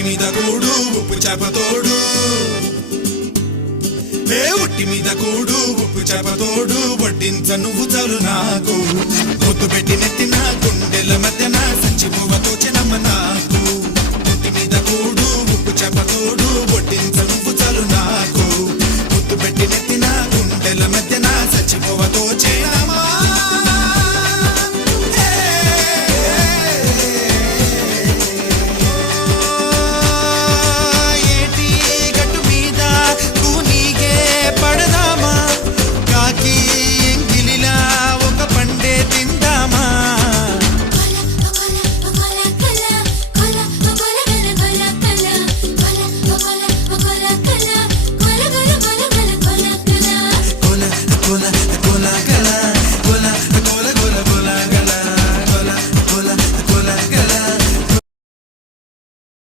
ఉట్టి మీద కూడు ఉప్పు చేప తోడు ఉట్టి మీద కూడు ఉప్పు చేప తోడు వడ్డించ నువ్వు చాలు నాకు ముద్దు పెట్టి నెత్తిన గుండెల మధ్యన సంచి పువ్వతో చిన్నమ్మ